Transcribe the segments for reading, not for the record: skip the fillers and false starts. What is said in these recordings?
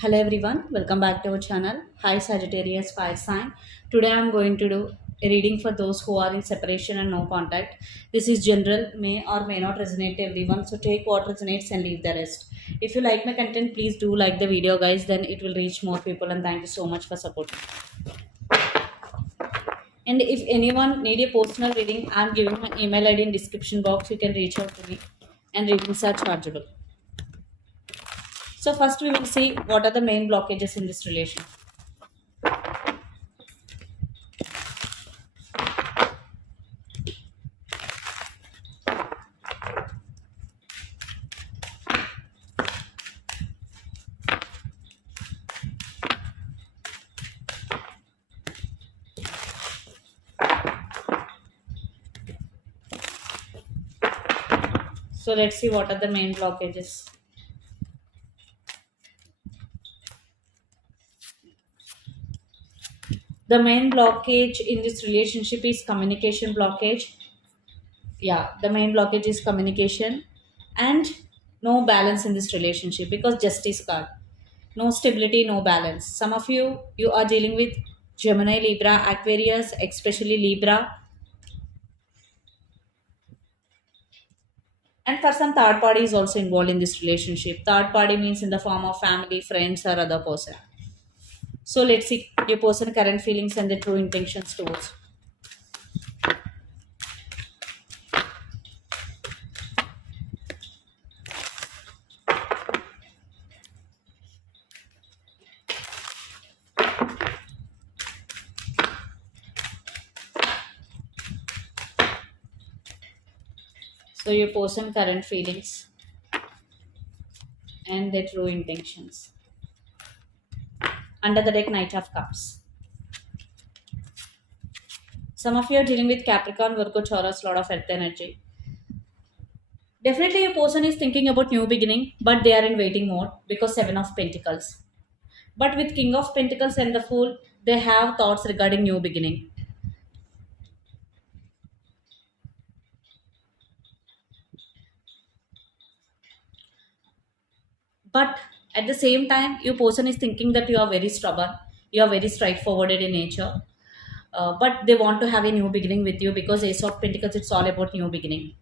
Hello everyone, welcome back to our channel. Hi Sagittarius Fire Sign. Today I am going to do a reading for those who are in separation and no contact. This is general, may or may not resonate to everyone. So take what resonates and leave the rest. If you like my content, please do like the video, guys. Then it will reach more people. And thank you so much for supporting. And if anyone need a personal reading, I am giving my email ID in description box. You can reach out to me, and readings are chargeable. So first we will see what are the main blockages in this relation. So let's see what are the main blockages. The main blockage in this relationship is communication blockage. Yeah, the main blockage is communication and no balance in this relationship because justice card. No stability, no balance. Some of you are dealing with Gemini, Libra, Aquarius, especially Libra. And for some, third party is also involved in this relationship. Third party means in the form of family, friends, or other person. So let's see your person current feelings and the true intentions towards. So your person current feelings and their true intentions. Under the deck, Knight of Cups. Some of you are dealing with Capricorn, Virgo, Taurus, lot of earth energy. Definitely your person is thinking about new beginning, but they are in waiting mode because Seven of Pentacles. But with King of Pentacles and the Fool, they have thoughts regarding new beginning. But at the same time, your person is thinking that you are very stubborn, you are very straightforward in nature. But they want to have a new beginning with you because Ace of Pentacles, it's all about new beginning.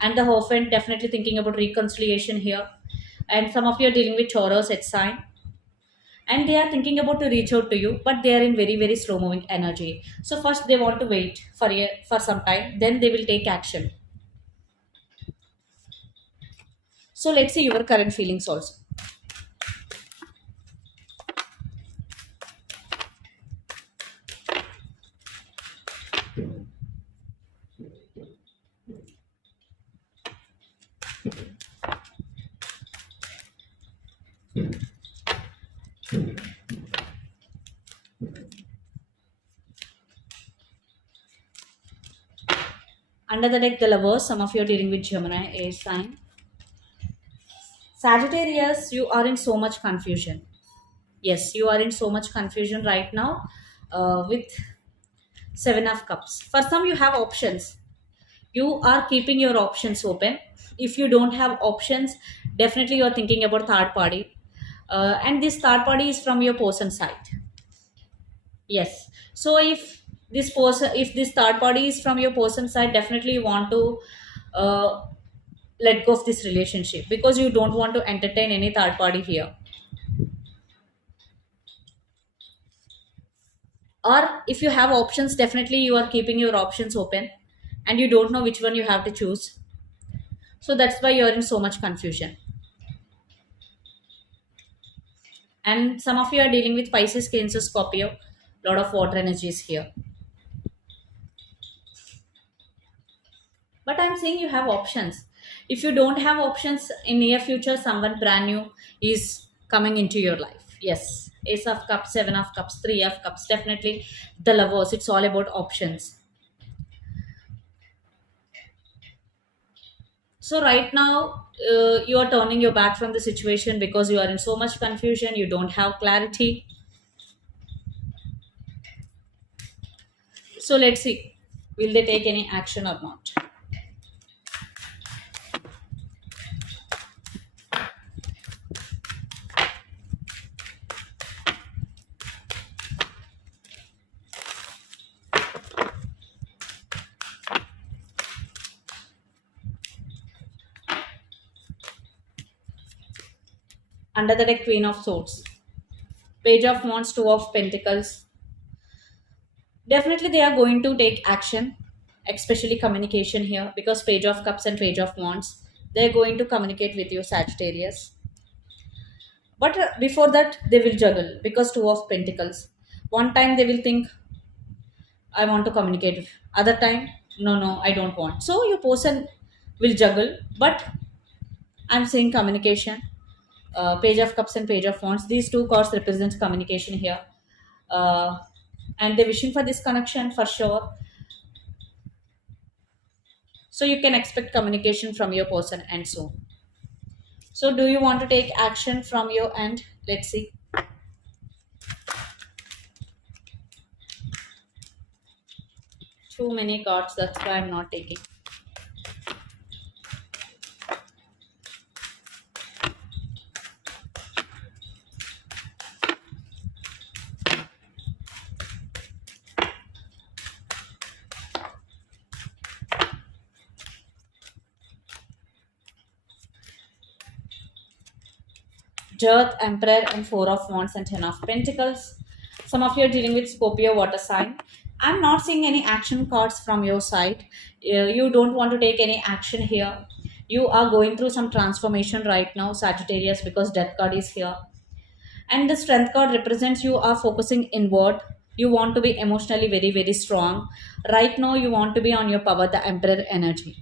And the Hierophant definitely thinking about reconciliation here. And some of you are dealing with Taurus at sign. And they are thinking about to reach out to you, but they are in very, very slow moving energy. So first they want to wait for some time, then they will take action. So let's see your current feelings also. Under the deck, the Lovers, some of you are dealing with Gemini, air sign. Sagittarius, you are in so much confusion. Yes, you are in so much confusion right now with Seven of Cups. For some, you have options. You are keeping your options open. If you don't have options, definitely you are thinking about third party. And this third party is from your person side. Yes. So if this third party is from your person side, definitely you want to uh, let go of this relationship because you don't want to entertain any third party here. Or if you have options, definitely you are keeping your options open and you don't know which one you have to choose. So that's why you're in so much confusion. And some of you are dealing with Pisces, Cancer, Scorpio. Lot of water energies here. But I'm saying you have options. If you don't have options in near future, someone brand new is coming into your life. Yes. Ace of Cups, Seven of Cups, Three of Cups. Definitely the Lovers. It's all about options. So right now, you are turning your back from the situation because you are in so much confusion. You don't have clarity. So let's see, will they take any action or not? Under the deck, Queen of Swords, Page of Wands, Two of Pentacles. Definitely they are going to take action, especially communication here, because Page of Cups and Page of Wands, they're going to communicate with you, Sagittarius. But before that, they will juggle, because Two of Pentacles. One time they will think, I want to communicate. Other time, no, I don't want. So your person will juggle, but I'm saying communication. Page of Cups and Page of Wands. These two cards represent communication here. Uh, and they're wishing for this connection for sure. So you can expect communication from your person and so. So do you want to take action from your end? Let's see. Too many cards, that's why I'm not taking. Death, Emperor, and Four of Wands and Ten of Pentacles. Some of you are dealing with Scorpio water sign. I'm not seeing any action cards from your side. You don't want to take any action here. You are going through some transformation right now, Sagittarius, because Death card is here. And the Strength card represents you are focusing inward. You want to be emotionally very, very strong. Right now, you want to be on your power, the Emperor energy.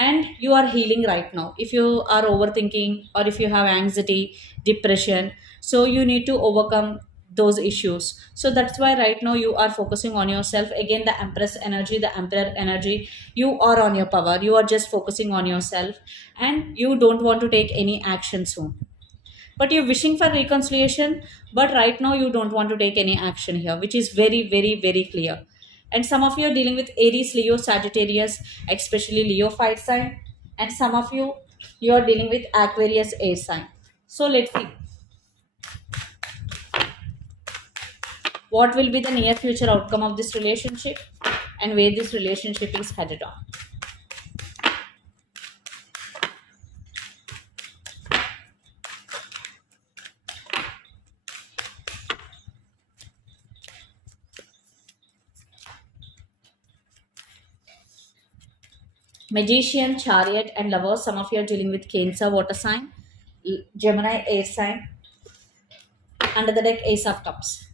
And you are healing right now. If you are overthinking or if you have anxiety, depression, so you need to overcome those issues. So that's why right now you are focusing on yourself. Again, the Empress energy, the Emperor energy, you are on your power. You are just focusing on yourself and you don't want to take any action soon. But you're wishing for reconciliation, but right now you don't want to take any action here, which is very, very, very clear. And some of you are dealing with Aries, Leo, Sagittarius, especially Leo fire sign. And some of you are dealing with Aquarius air sign. So let's see. What will be the near future outcome of this relationship and where this relationship is headed on. Magician, Chariot, and Lovers. Some of you are dealing with Cancer, water sign, Gemini, air sign. Under the deck, Ace of Cups.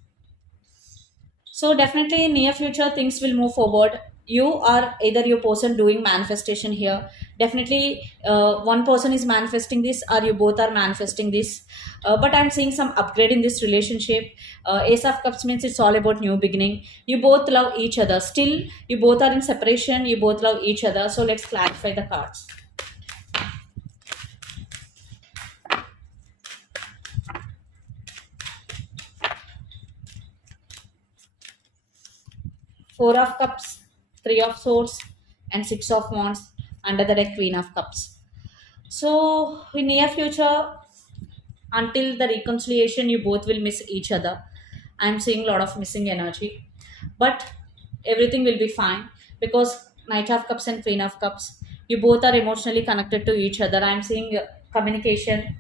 So definitely in near future, things will move forward. You are either your person doing manifestation here. Definitely one person is manifesting this or you both are manifesting this. But I'm seeing some upgrade in this relationship. Ace of Cups means it's all about new beginning. You both love each other. Still, you both are in separation. You both love each other. So let's clarify the cards. Four of Cups, Three of Swords, and Six of Wands. Under the deck, Queen of Cups. So in near future, until the reconciliation, you both will miss each other. I'm seeing a lot of missing energy, but everything will be fine because Knight of Cups and Queen of Cups, you both are emotionally connected to each other. I'm seeing communication,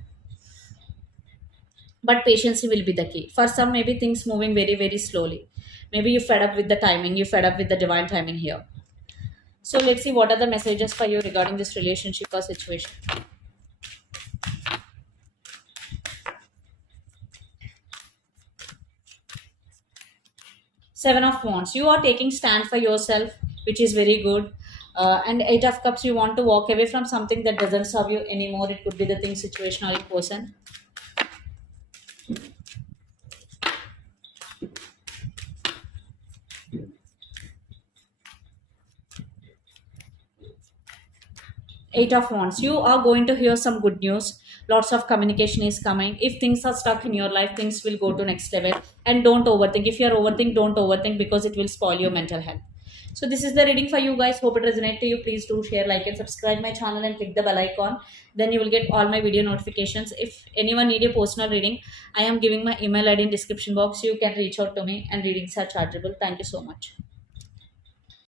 but patience will be the key. For some, maybe things moving very, very slowly. Maybe you fed up with the timing, you fed up with the divine timing here. So let's see what are the messages for you regarding this relationship or situation. Seven of Wands. You are taking stand for yourself, which is very good. And Eight of Cups, you want to walk away from something that doesn't serve you anymore. It could be the thing, situation, or a person. Eight of Wands. You are going to hear some good news. Lots of communication is coming. If things are stuck in your life, things will go to next level. And don't overthink. If you are overthink, don't overthink because it will spoil your mental health. So this is the reading for you guys. Hope it resonates to you. Please do share, like, and subscribe my channel and click the bell icon. Then you will get all my video notifications. If anyone need a personal reading, I am giving my email ID in description box. You can reach out to me and readings are chargeable. Thank you so much.